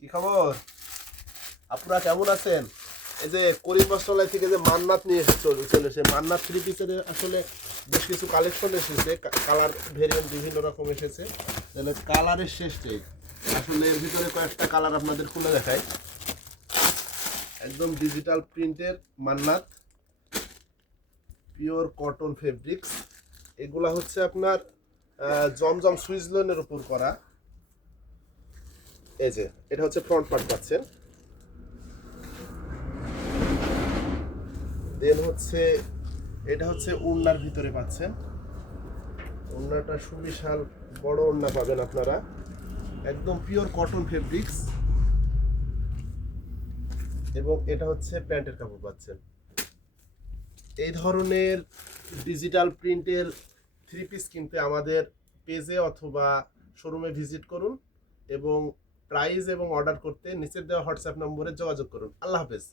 কি খবর? আপনারা কেমন আছেন? এই যে করিম বস্ত্রালয় থেকে যে মান্নাত নিয়ে চলেছে, মান্নাত থ্রি পিসের আসলে বেশ কিছু কালেকশন এসেছে, কালার ভেরিয়েন্ট বিভিন্ন রকম এসেছে। তাহলে কালারের শেষ নেই। আসলে এর ভিতরে কয়েকটা কালার আপনাদের খুলে দেখাই। একদম ডিজিটাল প্রিন্টের মান্নাত, পিওর কটন ফেব্রিক্স। এগুলা হচ্ছে আপনার জমজম সুইজলনের উপর করা। এই যে এটা হচ্ছে ফ্রন্ট পার্ট পাচ্ছেন, দেন হচ্ছে এটা হচ্ছে ওড়নার ভিতরে পাচ্ছেন। ওড়নাটা সুবিশাল বড় ওড়না পাবেন আপনারা, একদম পিওর কটন ফেব্রিক্স। এবং এটা হচ্ছে প্যান্টের কাপড় পাচ্ছেন। এই ধরনের ডিজিটাল প্রিন্টের থ্রি পিস কিনতে আমাদের পেজে অথবা শোরুমে ভিজিট করুন এবং প্রাইস এবং অর্ডার করতে নিচের দেওয়া হোয়াটসঅ্যাপ নম্বরে যোগাযোগ করুন। আল্লাহ হাফেজ।